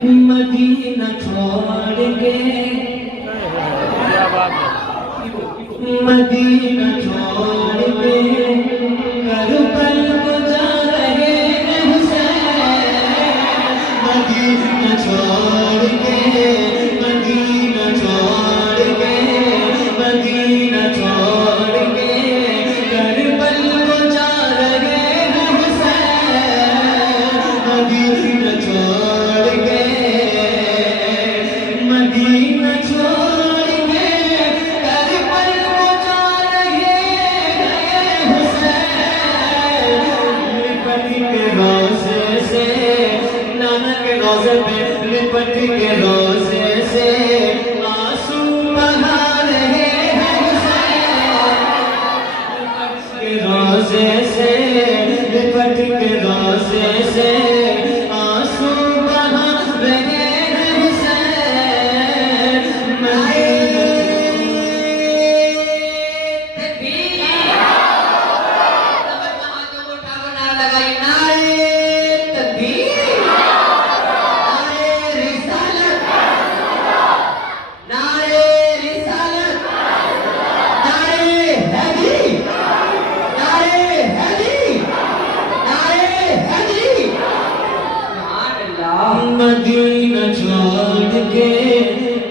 مدینہ چھوڑ کے مدینہ چھوڑ کے کربل کو جا رہے ہیں حسین مدینہ چھوڑ کے مدینہ چھوڑ کے مدینہ چھوڑ کے کربل کو جا رہے ہیں حسین مدینہ چھوڑ کے مدینہ چھوڑ کے کربل کو جا رہے ہیں حسین لپٹ کے روزے سے نانا کے روزے پہ لپٹ کے روزے سے آنسو بہا رہے ہیں حسین لپٹ کے روزے سے لپٹ کے روزے سے آنسو بہا رہے ہیں حسین مدینہ چھوڑ کے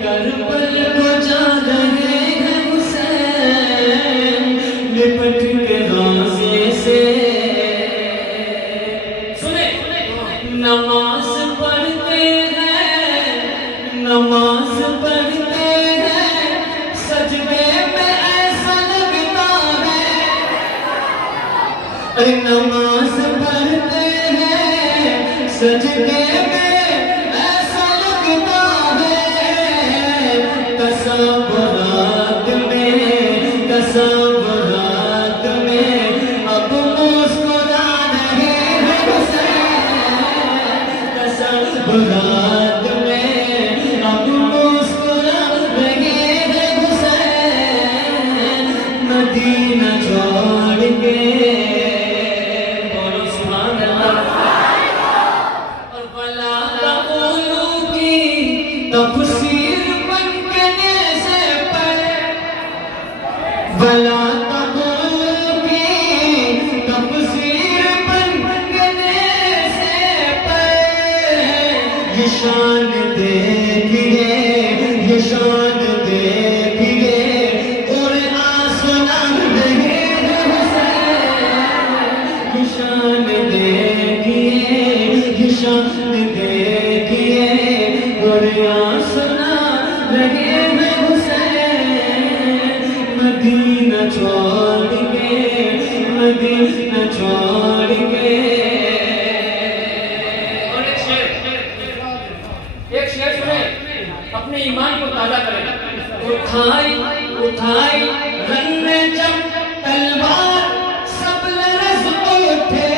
کربل کو جا رہے ہیں حسین لپٹ کے روزے سے سنیں نماز پڑھتے ہیں نماز پڑھتے ہیں سجدے میں ایسا لگتا ہے نماز پڑھتے ہیں سجدے میں تصورات میں اب مسکرا رہے ہیں حسین تصورات میں اب مسکرا رہے ہیں حسین مدینہ چھوڑ کے بولو سبحان اللہ اور ولا تقولوا کی تفسیر بلا تقول کی تفسیر بننے سے پر یہ شان دیکھیے یہ شان دیکھیے قرآن سنا رہے ہیں حسین یہ شان دیکھیے یہ شان دیکھیے قرآن سنا رہے ہیں مدینہ چھوڑ کے مدینہ چھوڑ کے اور ایک شعر سنیں اپنے ایمان کو تازہ کریں اٹھائی اٹھائی رن میں جب تلوار سب لرز اٹھے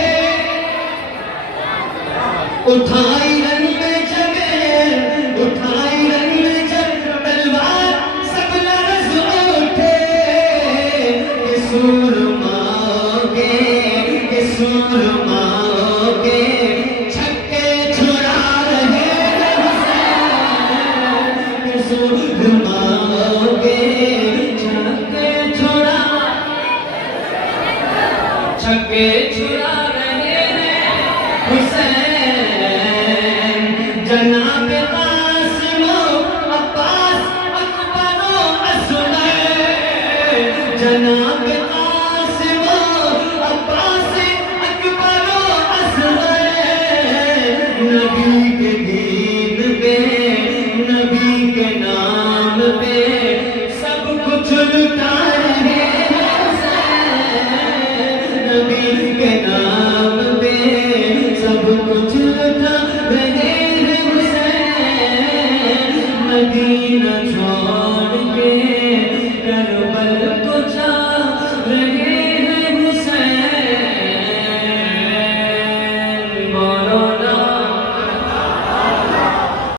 اٹھائی رن میں جگہ اٹھائی رن میں جب تلوار سب لرز اٹھے سورماؤں کے چھکے چھڑا رہے ہیں حسین سورماؤں کے چھکے چھڑا رہے ہیں حسین جناب